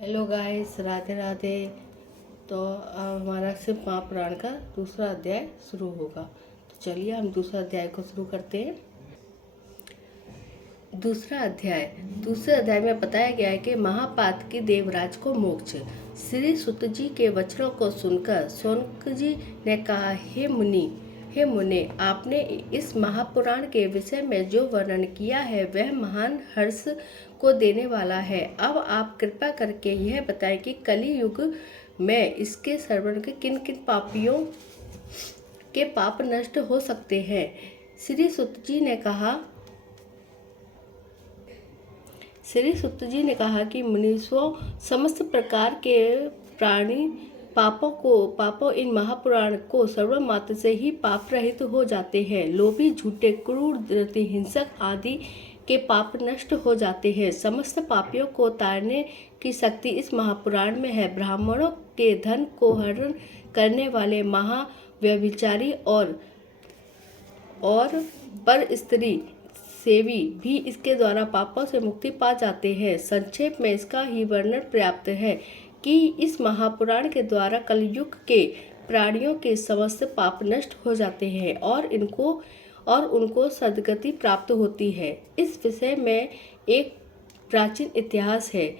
Hello guys, Radhe Radhe. तो अब हमारा शिव महापुराण का दूसरा अध्याय शुरू होगा। तो चलिए हम दूसरा अध्याय को शुरू करते हैं। दूसरे अध्याय में बताया गया है कि महापातकी देवराज को मोक्ष। श्री सुत जी के वचनों को सुनकर शौनक जी ने कहा, हे मुनि, आपने इस महापुराण के विषय में जो वर्णन किया है वह महान हर्ष को देने वाला है। अब आप कृपा करके यह बताएं कि कली युग में इसके श्रवण के किन किन पापियों के पाप नष्ट हो सकते हैं। श्री सुत जी ने कहा कि मुनीश्वरों, समस्त प्रकार के प्राणी पापों इन महापुराण को श्रवण मात्र से ही पाप रहित हो जाते हैं। लोभी, झूठे, क्रूर, धृति, हिंसक आदि के पाप नष्ट हो जाते हैं। समस्त पापियों को तारने की शक्ति इस महापुराण में है। ब्राह्मणों के धन को हरण करने वाले महाव्यभिचारी और पर स्त्री सेवी भी इसके द्वारा पापों से मुक्ति पा जाते हैं। संक्षेप में इसका ही वर्णन पर्याप्त है कि इस महापुराण के द्वारा कलयुग के प्राणियों के समस्त पाप नष्ट हो जाते हैं और उनको सद्गति प्राप्त होती है। इस विषय में एक प्राचीन इतिहास है,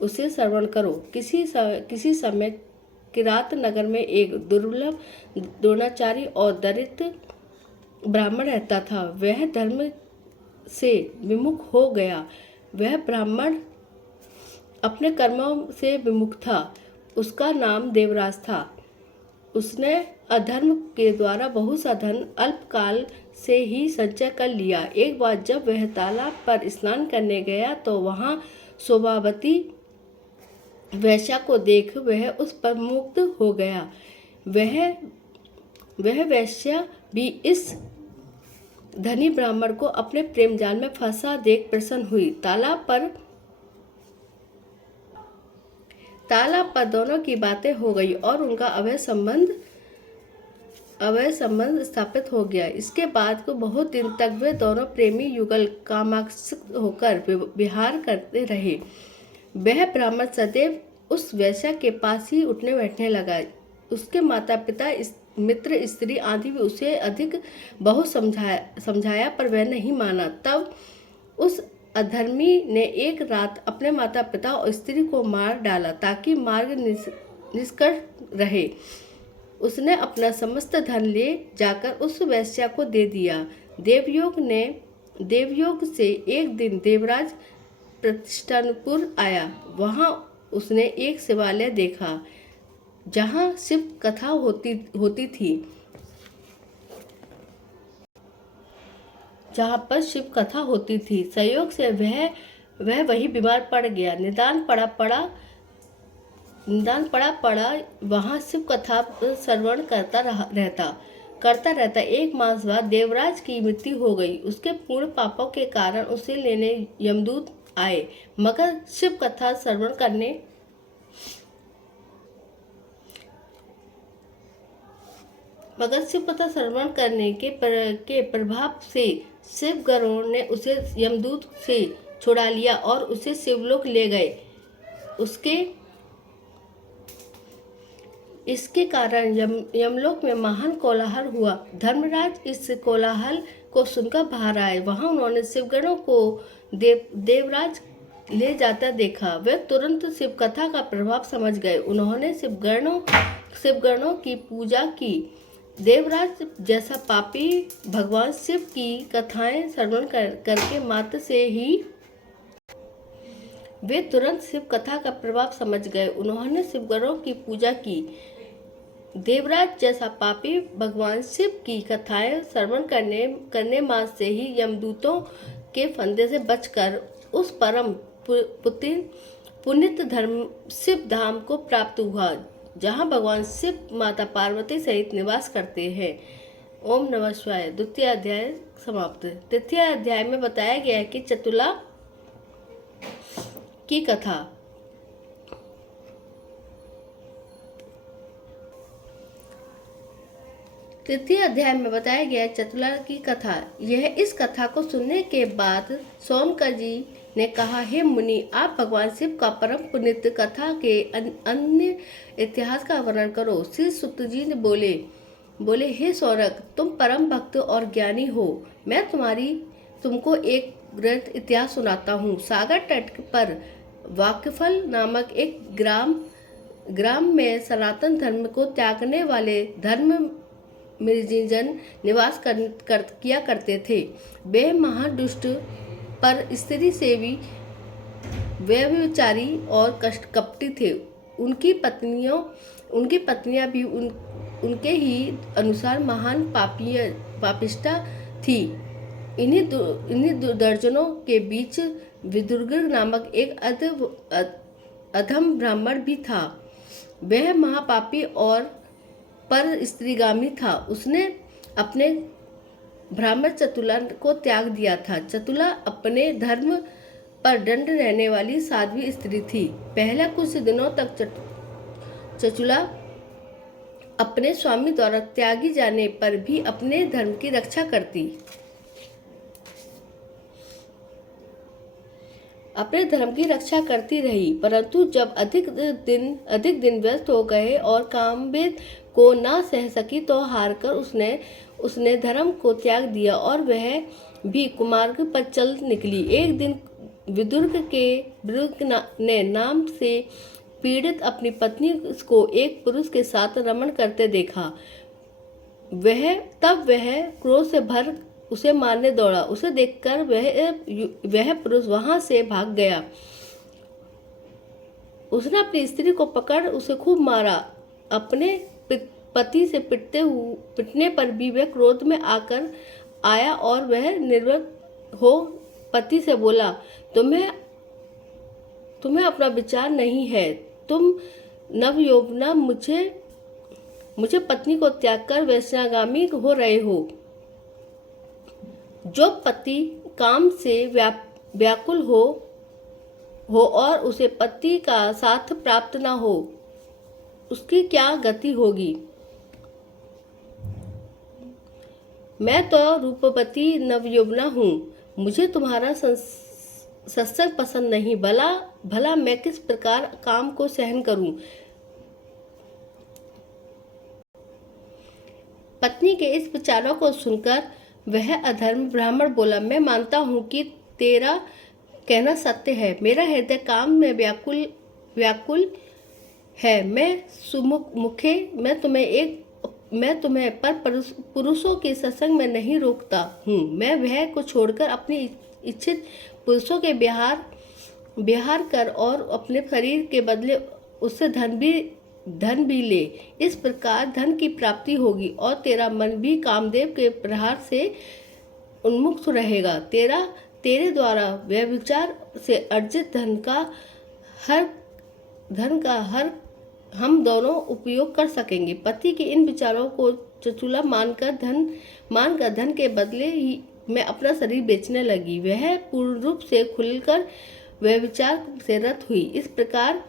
उसे श्रवण करो। किसी समय किरात नगर में एक दुर्लभ, द्रोणाचारी और दरिद्र ब्राह्मण रहता था। वह धर्म से विमुख हो गया। वह ब्राह्मण अपने कर्मों से विमुख था। उसका नाम देवराज था। उसने अधर्म के द्वारा बहुत सा धन अल्पकाल से ही संचय कर लिया। एक बार जब वह तालाब पर स्नान करने गया तो वहां शोभावती वेश्या को देख वह उस पर मुग्ध हो गया। वह वेश्या भी इस धनी ब्राह्मण को अपने प्रेम जाल में फंसा देख प्रसन्न हुई। तालाब पर दोनों की बातें हो गई और उनका अवैध संबंध स्थापित हो गया। इसके बाद को बहुत दिन तक वे दोनों प्रेमी युगल कामासक्त होकर विहार करते रहे। वह ब्राह्मण सदैव उस वेश्या के पास ही उठने बैठने लगा। उसके माता पिता, मित्र, स्त्री आदि भी उसे अधिक बहुत समझाया पर वह नहीं माना। तब उस अधर्मी ने एक रात अपने माता पिता और स्त्री को मार डाला ताकि मार्ग निष्कट रहे। उसने अपना समस्त धन ले जाकर उस वेश्या को दे दिया। देवयोग से एक दिन देवराज प्रतिष्ठानपुर आया। वहां उसने एक शिवालय देखा जहां शिव कथा होती थी। जहां पर शिव कथा होती थी, संयोग से वह वही बीमार पड़ गया। निदान पड़ा वहां शिव कथा श्रवण करता रहता। एक मास बाद देवराज की मृत्यु हो गई। उसके पूर्ण पापों के कारण उसे लेने यमदूत आए, मगर शिव कथा श्रवण करने के प्रभाव से शिवगणों ने उसे यमदूत से छुड़ा लिया और उसे शिवलोक ले गए। इसके कारण यमलोक में महान कोलाहल हुआ। धर्मराज इस कोलाहल को सुनकर बाहर आए। वहां उन्होंने शिवगणों को देवराज ले जाता देखा। वे तुरंत शिव कथा का प्रभाव समझ गए। उन्होंने शिवगणों की पूजा की। देवराज जैसा पापी भगवान शिव की कथाएं श्रवण करके मात्र से ही वे तुरंत शिव कथा का प्रभाव समझ गए। उन्होंने शिवगणों की पूजा की। देवराज जैसा पापी भगवान शिव की कथाएं श्रवण करने मात्र से ही यमदूतों के फंदे से बचकर उस परम पुनित धर्म शिव धाम को प्राप्त हुआ, जहां भगवान शिव माता पार्वती सहित निवास करते हैं। ओम नमः शिवाय। द्वितीय अध्याय समाप्त। तृतीय अध्याय में बताया गया है कि चतुला की कथा। तृतीय अध्याय में बताया गया चतुला की कथा। इस कथा को सुनने के बाद शौनक जी ने कहा, हे मुनि, आप भगवान शिव का परम पुनीत कथा के अन्य इतिहास का वर्णन करो। श्री सुत जी ने बोले, हे सौनक, तुम परम भक्त और ज्ञानी हो। मैं तुमको एक ग्रंथ इतिहास सुनाता हूँ। सागर तट पर वाकफल नामक एक ग्राम में सनातन धर्म को त्यागने वाले धर्ममृजिजन निवास किया करते थे। वे महादुष्ट पर स्त्री सेवी, व्यभिचारी और कपटी थे। उनकी पत्नियां भी उनके ही अनुसार महान पापिष्टा थी। इन्हीं दर्जनों के बीच विदुर्ग नामक एक अधम ब्राह्मण भी था। वह महापापी और पर स्त्रीगामी था। उसने अपने ब्राह्मण चतुला को त्याग दिया था। चतुला अपने धर्म पर दंड रहने वाली साध्वी स्त्री थी। पहले कुछ दिनों तक चतुला अपने स्वामी द्वारा त्यागी जाने पर भी अपने धर्म की रक्षा करती। अपने धर्म की रक्षा करती रही, परंतु जब अधिक दिन व्यस्त हो गए और कामवेद को ना सह सकी तो हारकर उसने धर्म को त्याग दिया और वह भी कुमार्ग पर चल निकली। एक दिन विदुर्ग ने नाम से पीड़ित अपनी पत्नी को एक पुरुष के साथ रमण करते देखा। तब वह क्रोध से भर उसे मारने दौड़ा। उसे देखकर वह पुरुष वहां से भाग गया। उसने अपनी स्त्री को पकड़ उसे खूब मारा। अपने पति से पिटने पर भी वह क्रोध में आया और वह निर्वक्त हो पति से बोला, तुम्हें अपना विचार नहीं है। तुम नवयौवना मुझे पत्नी को त्याग कर वैश्यागामी हो रहे हो। जो पति काम से व्याकुल हो और उसे पति का साथ प्राप्त न हो, उसकी क्या गति होगी। मैं तो रूपवती नवयौवना हूँ, मुझे तुम्हारा सत्संग पसंद नहीं। भला मैं किस प्रकार काम को सहन करूं। पत्नी के इस विचारों को सुनकर वह अधर्म ब्राह्मण बोला, मैं मानता हूँ कि तेरा कहना सत्य है। मेरा हृदय काम में व्याकुल है। मैं तुम्हें पर पुरुषों के सत्संग में नहीं रोकता हूँ। मैं वह को छोड़कर अपनी इच्छित पुरुषों के विहार कर और अपने शरीर के बदले उससे धन भी ले। इस प्रकार धन की प्राप्ति होगी और तेरा मन भी कामदेव के प्रहार से उन्मुक्त रहेगा। तेरे द्वारा व्यभिचार से अर्जित धन का हर हम दोनों उपयोग कर सकेंगे। पति के इन विचारों को चतुला मानकर धन के बदले ही मैं अपना शरीर बेचने लगी। वह पूर्ण रूप से खुलकर व्यभिचार से रत हुई। इस प्रकार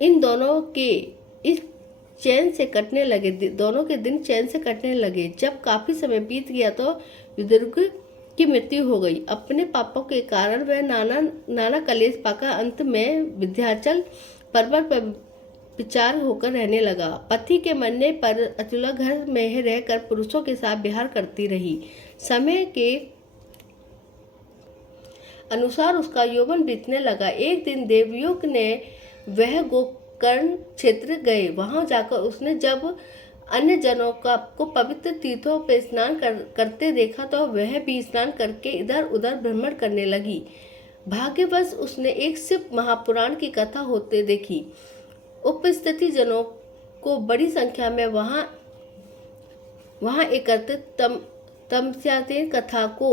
इन दोनों के दोनों के दिन चैन से कटने लगे। जब काफी समय बीत गया तो विदुर्ग की मृत्यु हो गई। अपने पापों के कारण वह नाना कलेश पाकर अंत में विंध्याचल पर्वत पर विचार होकर रहने लगा। पति के मरने पर अतुला घर में रहकर पुरुषों के साथ विहार करती रही। समय के अनुसार उसका यौवन बीतने लगा। एक दिन देवयोग ने वह गोकर्ण क्षेत्र गए। वहां जाकर उसने जब अन्य जनों को पवित्र तीर्थों पर स्नान करते देखा तो वह भी स्नान करके इधर उधर भ्रमण करने लगी। भाग्यवश उसने एक शिव महापुराण की कथा होते देखी। उपस्थित जनों को बड़ी संख्या में वहां एकत्रित तमस्याते कथा को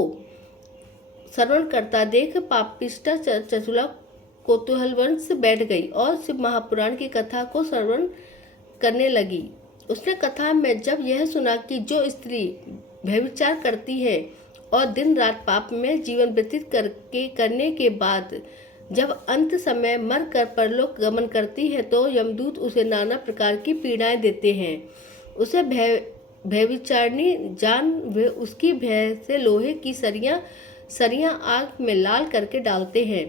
श्रवण करता देख पापिष्टा चतुला कौतूहलवश बैठ गई और शिव महापुराण की कथा को श्रवण करने लगी। उसने कथा में जब यह सुना कि जो स्त्री व्यभिचार करती है और दिन रात पाप में जीवन व्यतीत करने के बाद जब अंत समय मर कर परलोक गमन करती है तो यमदूत उसे नाना प्रकार की पीड़ाएं देते हैं। उसे भयविचारणी जान वे उसकी भय से लोहे की सरियां सरियां आग में लाल करके डालते हैं।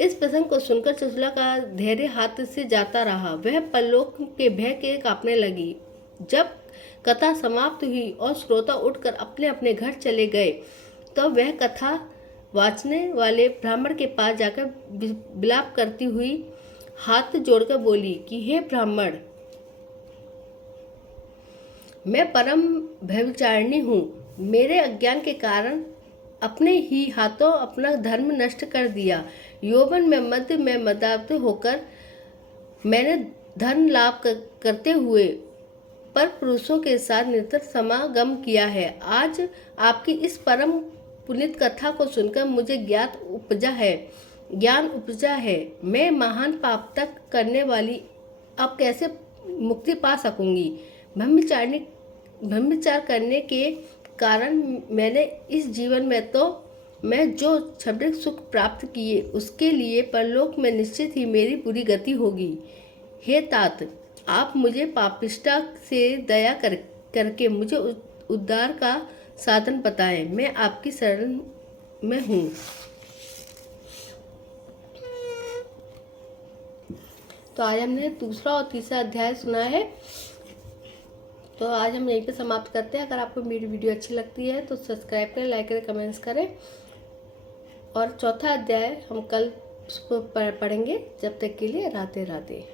इस प्रसंग को सुनकर चंचला का धैर्य हाथ से जाता रहा। वह परलोक के भय के कांपने लगी। जब कथा समाप्त हुई और श्रोता उठकर अपने अपने घर चले गए तो वह कथा वाचने वाले ब्राह्मण के पास जाकर विलाप करती हुई हाथ जोड़कर बोली कि हे ब्राह्मण, मैं परम व्यभिचारिणी हूँ। मेरे अज्ञान के कारण अपने ही हाथों अपना धर्म नष्ट कर दिया। यौवन में मध्य में मदान्वित होकर मैंने धन लाभ करते हुए पर पुरुषों के साथ निरंतर समागम किया है। आज आपकी इस परम पुनीत कथा को सुनकर मुझे ज्ञान उपजा है। मैं महान पाप तक करने वाली अब कैसे मुक्ति पा सकूंगी। ब्रह्मचार करने के कारण मैंने इस जीवन में तो मैं जो क्षणिक सुख प्राप्त किए उसके लिए परलोक में निश्चित ही मेरी बुरी गति होगी। हे तात, आप मुझे पापिष्ठा से दया करके मुझे उद्धार का साधन बताएं। मैं आपकी शरण में हूँ। तो आज हमने दूसरा और तीसरा अध्याय सुना है। तो आज हम यहीं पे समाप्त करते हैं। अगर आपको मेरी वीडियो अच्छी लगती है तो सब्सक्राइब करें, लाइक करें, कमेंट्स करें। और चौथा अध्याय हम कल पढ़ेंगे। जब तक के लिए राधे राधे।